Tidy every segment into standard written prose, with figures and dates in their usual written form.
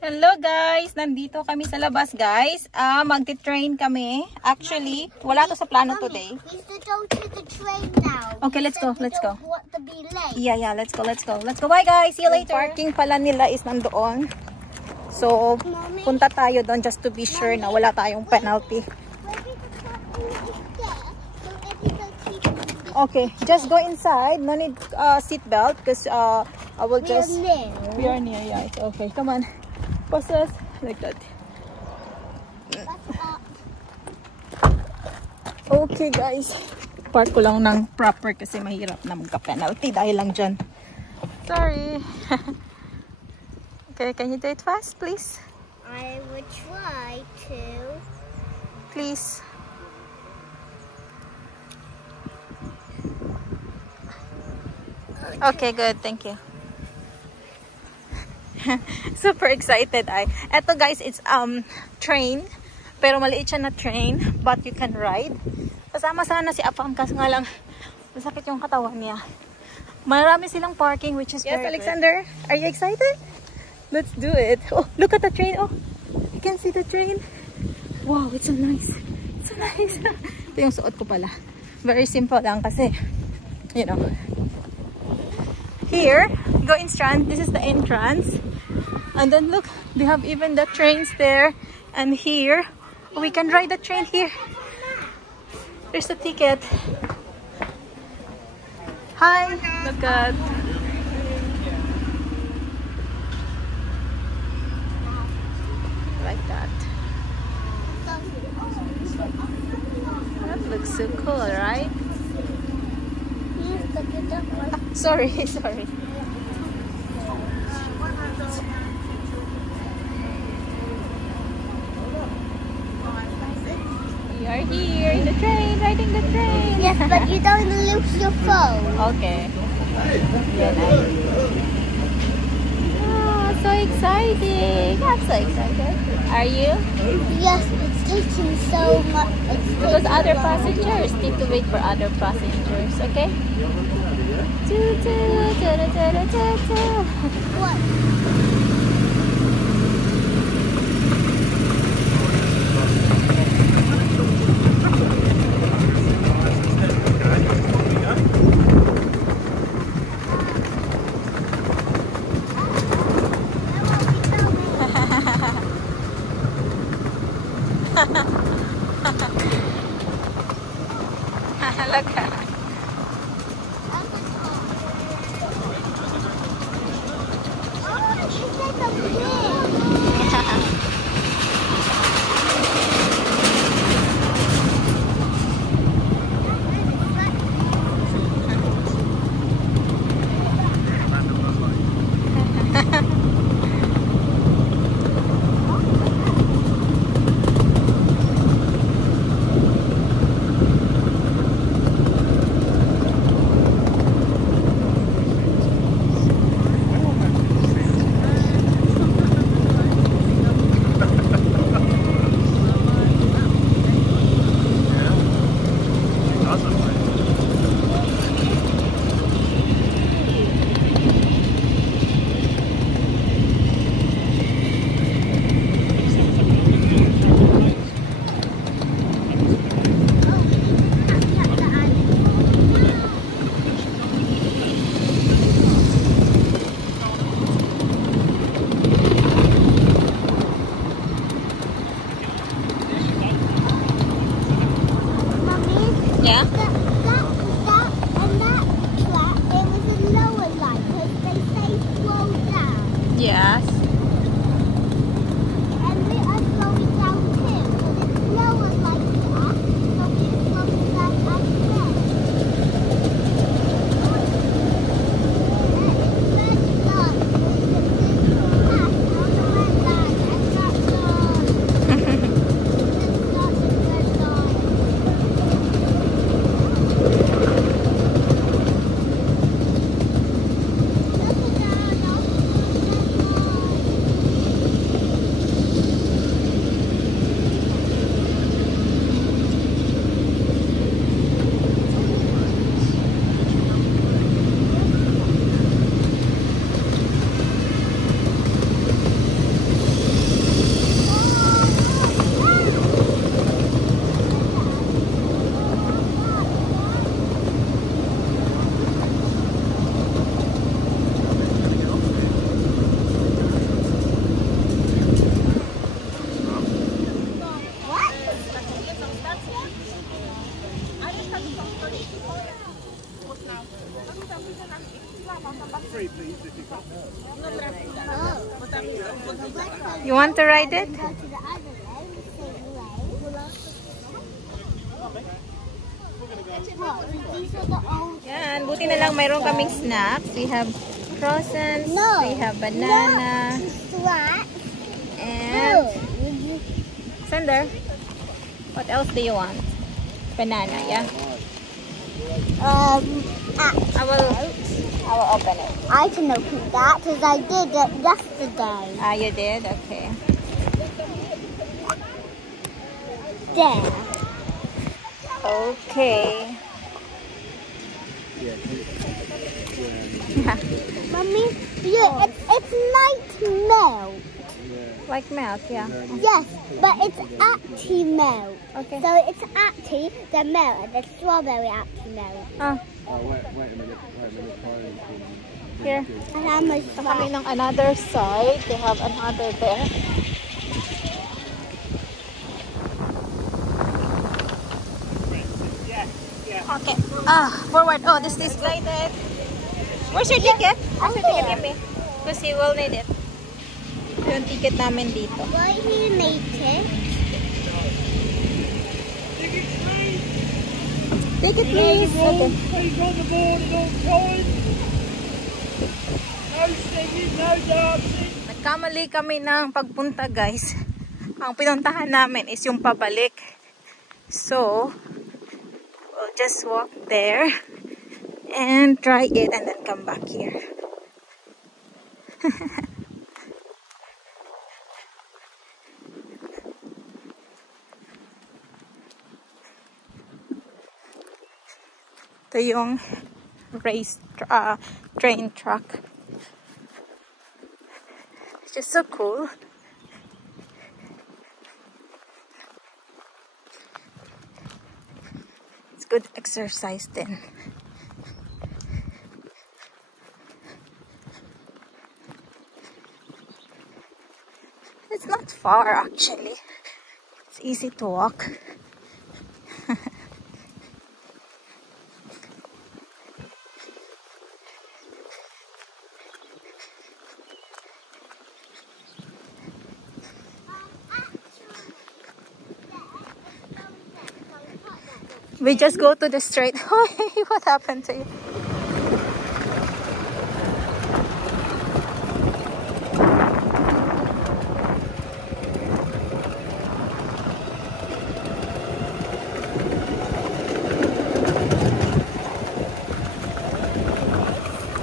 Hello guys! Nandito kami sa labas guys. Magti-train kami. Actually, wala to sa plano today. We should go to the train now. Okay, let's go. Let's go. Want to be late. Yeah, let's go. Let's go. Let's go. Bye guys! See you later. Parking pala nila is nandoon. So, punta tayo doon just to be sure na wala tayong penalty. Okay, just go inside. No need seatbelt because I will just... We are near. Yeah, it's okay. Come on. Process like that. Okay guys, park ko lang ng proper kasi mahirap na magka-penalty dahil lang dyan. Sorry. Okay, can you do it fast please? I will try to. Please. Okay, good. Thank you. Super excited ay. Eto guys, it's train. Pero maliit siya na train, but you can ride. Kasama sana si Apang kasi nga lang masakit yung katawan niya. Marami silang parking which is yes, Alexander. Good. Are you excited? Let's do it. Oh, look at the train. Oh, you can see the train. Wow, it's so nice. It's so nice. Ito yung suot ko pala. Very simple lang kasi, you know. Here, go in Strand. This is the entrance. And then look, they have even the trains there. And here, we can ride the train here. There's the ticket. Hi, look at. Like that. That looks so cool, right? Sorry. We are here in the train, riding the train. Yes, but you don't lose your phone. Okay. Oh, so exciting. I'm so excited. Are you? Yes, it's taking so much. Because other passengers need to wait for other passengers, okay? What? Look at. You want to ride it? Go to the other lane, the same lane. What? These are the old. Yan, buti na lang mayroon kaming snacks. We have croissants, No. we have banana, Flat. and Sander, what else do you want? Banana, yeah? I will open it. I can open that because I did it yesterday. Ah, you did? Okay. There. Okay. Mummy, yeah, it's like milk. Like milk, yeah. Yes, but it's actually milk. Okay. So it's actually the milk, the strawberry actually milk. Ah, Wait a minute. here. And I'm a Kami ng another side. They have another there. Okay. Forward. Oh, this is excited. Where's your ticket? Where's your ticket, Yumi? Because he will need it. Ito yung ticket namin dito. Why do you make it? Ticket, please. Okay. Please on the board at all times. No singing, no dancing. Nagkamali kami ng pagpunta, guys. Ang pinuntahan namin is yung pabalik. So, we'll just walk there and try it and then come back here. Ito yung train track. It's just so cool. It's good exercise then. It's not far actually. It's easy to walk. We just go to the straight. What happened to you?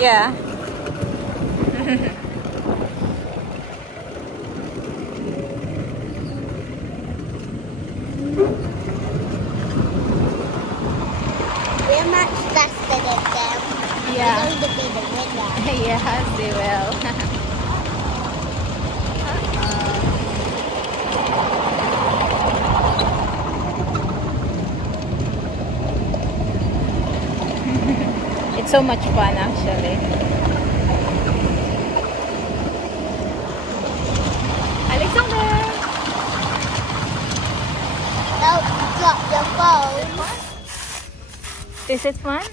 Yeah. We're much faster than them. Yeah. We're going to be the winner. Yes, we will. It's so much fun actually. Alexander! Don't drop your phone. Is it fun?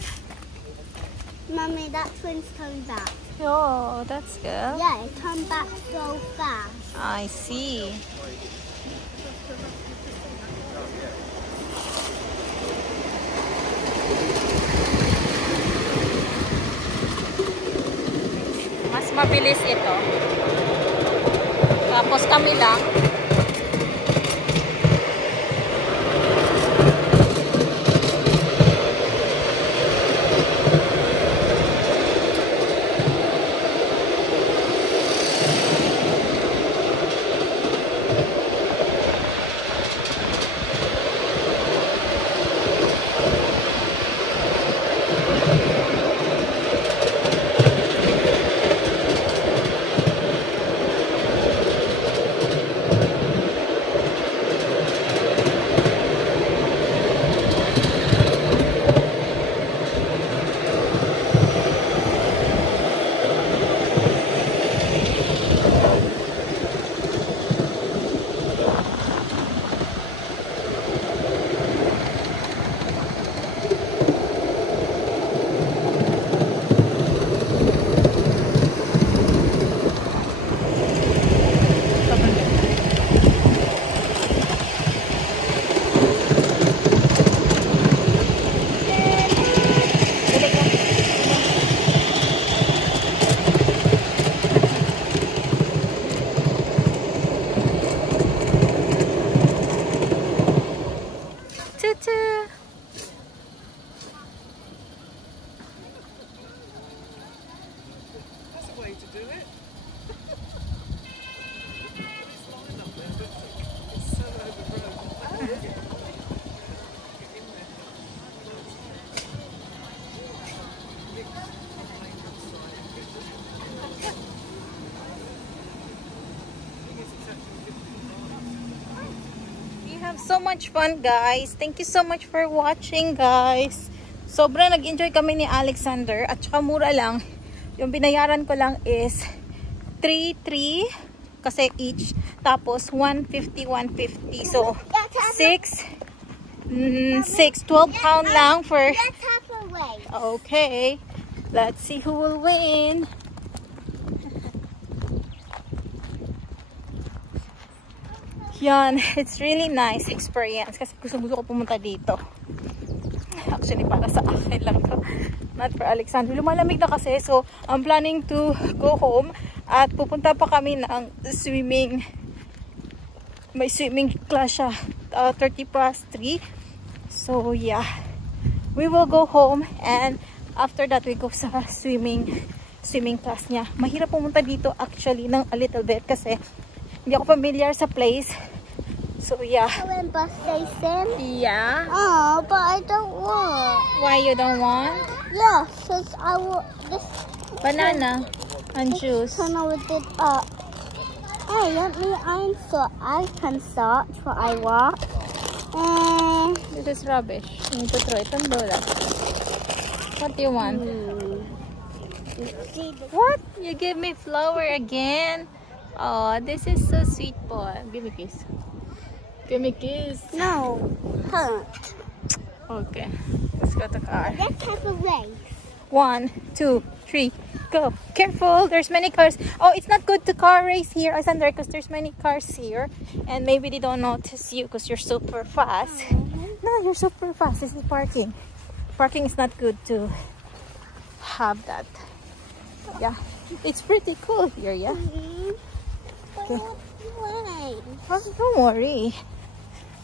Mummy, that twin's coming back. Oh, that's good. Yeah, it come back so fast. I see. Mas mabilis ito. Tapos kami lang. have so much fun, guys. Thank you so much for watching, guys. Sobrang nag-enjoy kami ni Alexander at saka mura lang. Yung binayaran ko lang is 3 kasi each. Tapos 150. So 12 pound lang for... Let's have a race. Okay. Let's see who will win. Yan, it's really nice experience kasi gusto ko pumunta dito. Actually, para sa akin lang to. Not for Alexander. Lumalamig na kasi, so I'm planning to go home at pupunta pa kami ng swimming. May swimming class siya, 3:30. So yeah, we will go home and after that we go sa swimming class niya. Mahirap pumunta dito actually ng a little bit kasi hindi ako familiar sa place. So yeah. In bus station? Yeah. Oh, but I don't want. Why you don't want? Yeah, since I want this. Banana and juice. Turn over it up. Hey, let me on so I can search what I want. This is rubbish. You need to throw it on Lola. What do you want? What? You give me flower again? Oh, this is so sweet, boy. Give me a kiss. Give me a kiss. No, hunt. Okay, let's go to car. Let's have a race. 1, 2, 3, go. Careful, there's many cars. Oh, it's not good to car race here, Alexander, because there's many cars here. And maybe they don't notice you because you're super fast. No, you're super fast. This is parking. Parking is not good to have that. Yeah, it's pretty cool here, yeah? Okay. Oh, don't worry.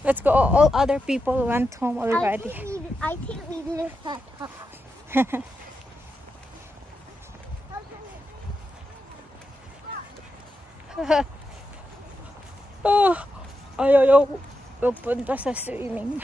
Let's go. All other people went home already. I think we live at home. Oh, ayaw pupunta sa swimming.